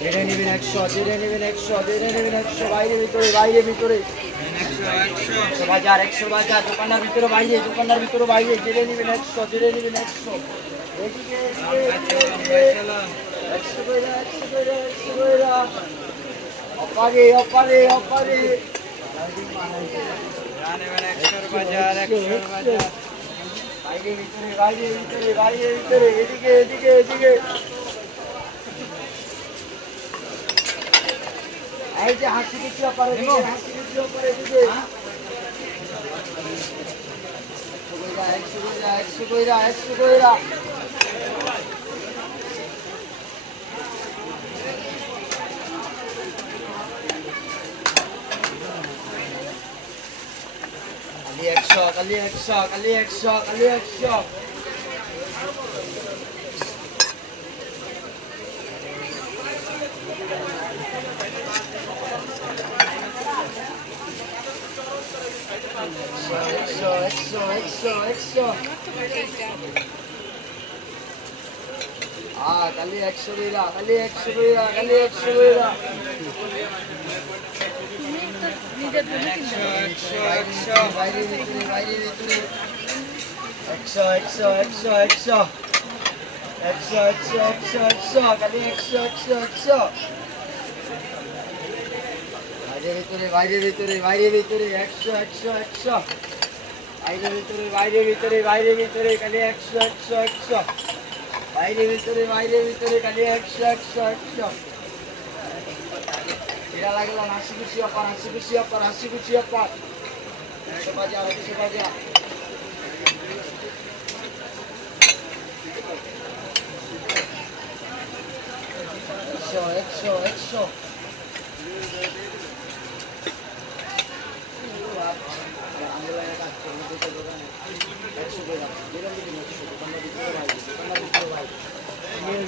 জেনে নেবেন একশো জেনে নেবেন একশো জেনে নেবেন একশো, বাইরে, ভিতরে বাইরে, ভিতরে। একশো বাজার একশো, বাজার, দোকানের ভিতরে, বাইরে, দোকানের ভিতরে, বাইরে। জেনে নেবেন একশো জেনে নেবেন একশো। অপারে অপারে অপারে বাইরে ভিতরে বাইরে ভিতরে বাইরে ভিতরে এদিকে এদিকে এদিকে। এই যে হাসি কিছু অপারে এদিকে হাসি কিছু অপারে এদিকে একশো কইরা একশো কইরা একশো কইরা কালি একশো কালি একশো কালি একশো কালি একশো একশো। একশো একশো। আ, কালি একশো কইরা কালি একশো কইরা কালি একশো ভিতরে। একশো একশো একশো একশো। একশো একশো একশো একশো, কালি একশো একশো একশো। বাইরে ভিতরে বাইরে ভিতরে বাইরে ভিতরে, একশো একশো একশো। বাইরে ভিতরে বাইরে ভিতরে বাইরে ভিতরে, খালি একশো একশো একশো। বাইরে ভিতরে বাইরে ভিতরে, খালি একশো একশো একশো। এটা লাগল হাসি খুশি অপার, হাসি খুশি অপার, হাসি খুশি অপার। একশো বাজা একশো বাজা। একশো একশো একশো করে রাখো যেরকম যদি একশো দোকানটা দিতে ভাই দোকানটা দিতে ভাই এটা দিতে ভাই একশো করে একশো করে একশো করে একশো করে এটা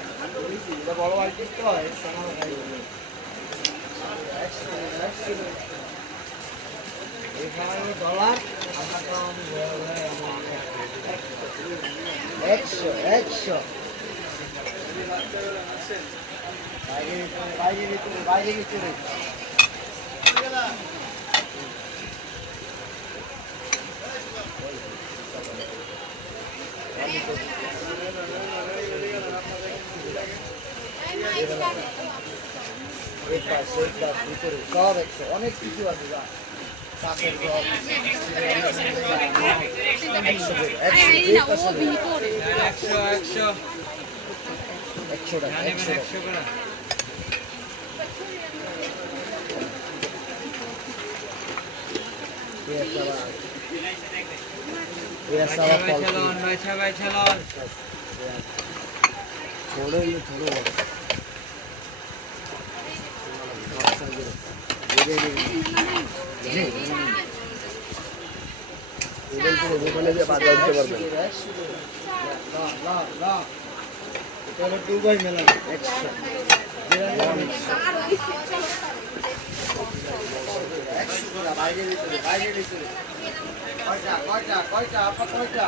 বড় বাড়ি দেখতে হয় ডলার একশো একশো বাইরে ভিতরে বাইরে ভিতরে Thank you. সব একশো অনেক কিছু আছে একশো টাকা একশো টাকা થોડો થોડો কয়টা? কয়টা? কয়টা? কয়টা?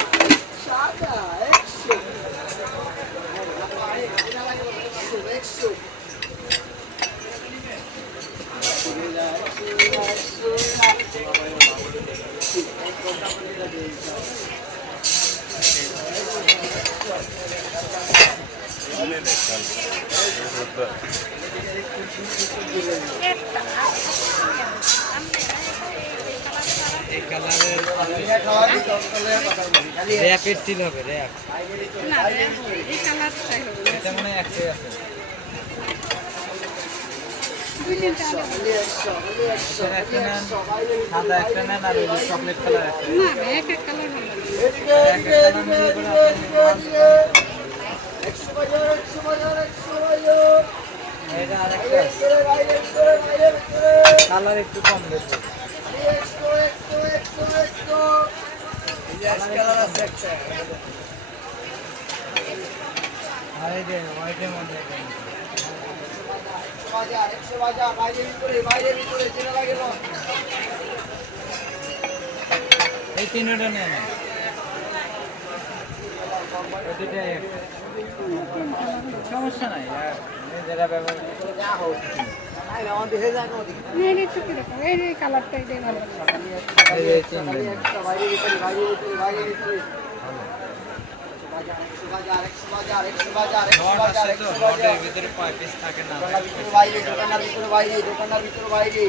র্যাকের সিল হবে র্যাক এটা মনে একটাই আর চকলেট কালার কালার একটু কম আর এই তিনটা নেন। দুটাই। সমস্যা নাই যেটা ব্যবহার বাইরে ভিতরে বাইরে ভিতরে বাইরে।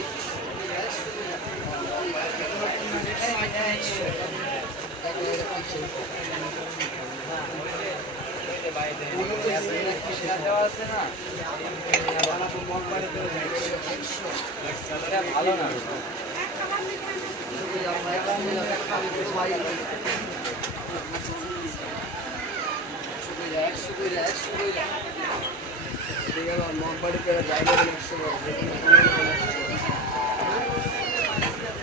ভিতরে বাজার একশো বাজার একশো বাজার একশো আছে না দোকানের ভিতরে বাইরে ভালো একশো করে একশো করে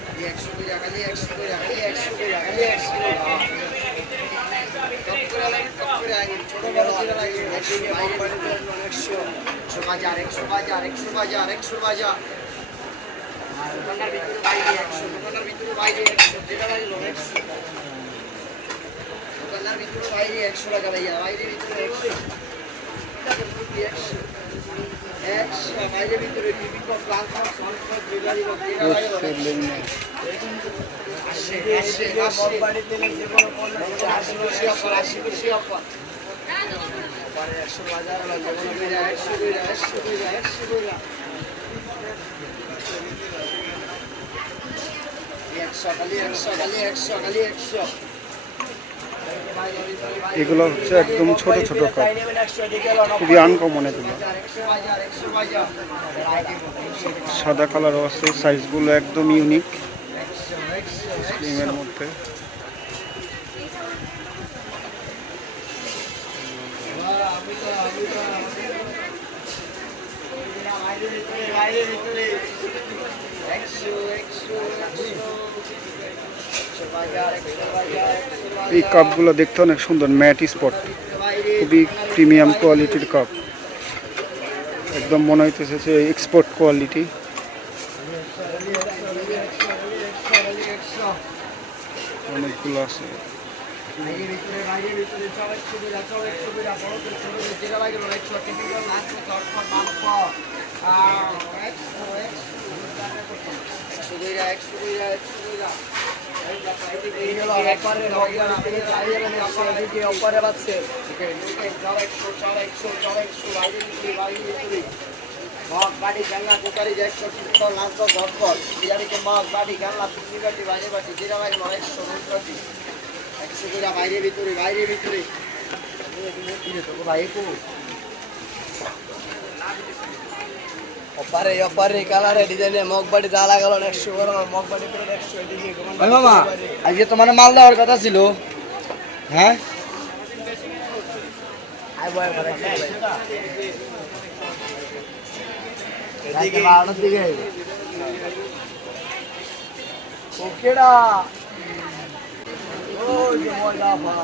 করে একশো করে একশো করে একশো করে আগালি একশো করে টপ করে আগালি ছোট বড় করে একশো একশো বাজার একশো বাজার একশো বাজার একশো বাজার আর দোকানের ভিতরে বাইরে একশো দোকানের ভিতরে বাইরে একশো যেটা বাজলো একশো দোকানের ভিতরে বাইরে একশো টাকা ভাইয়া বাইরে ভিতরে একশো একশো একশো বাইরে ভিতরে আসে আসে আসে এগুলো হচ্ছে একদম ছোট ছোট খুবই আনকমন এগুলো। সাদা কালারও আছে সাইজগুলো একদম ইউনিক মধ্যে। এই কাপগুলো দেখতে অনেক সুন্দর ম্যাট স্পট খুবই প্রিমিয়াম কোয়ালিটির কাপ একদম মনে হইতেছে যে এক্সপোর্ট কোয়ালিটি অনেকগুলো আছে। বাইরে ভিতরে বাইরে ভিতরে সব একশো বিরা সব একশো বিরা বড় ছোট করে যেটা লাগে একশো টিভি মাংস চটপট মাংস একশো একশো দুইরা একশো দুইরা একশো দুইরা। অপারে বাচ্চে মগ বাড়ি, গাঙ্গা কুকারি একশো পিস্তল নাচো ঘটকর বিহারিকে মগ বাড়ি, গাঙ্গা পিকনি বাটি বাইরে বাটি জিরা বাড়ি একশো বাটি একশো করে বাইরে ভিতরে। বাইরে ভিতরে অপারে অপারে কালারে ডিজাইনে মগবাড়ি যা লাগালো একশো করে মগবাড়ি করে একশো মামা আজকে তো মানে মাল দেওয়ার কথা ছিল। হ্যাঁ? দিকে। ওকেডা। ও যে মজা পা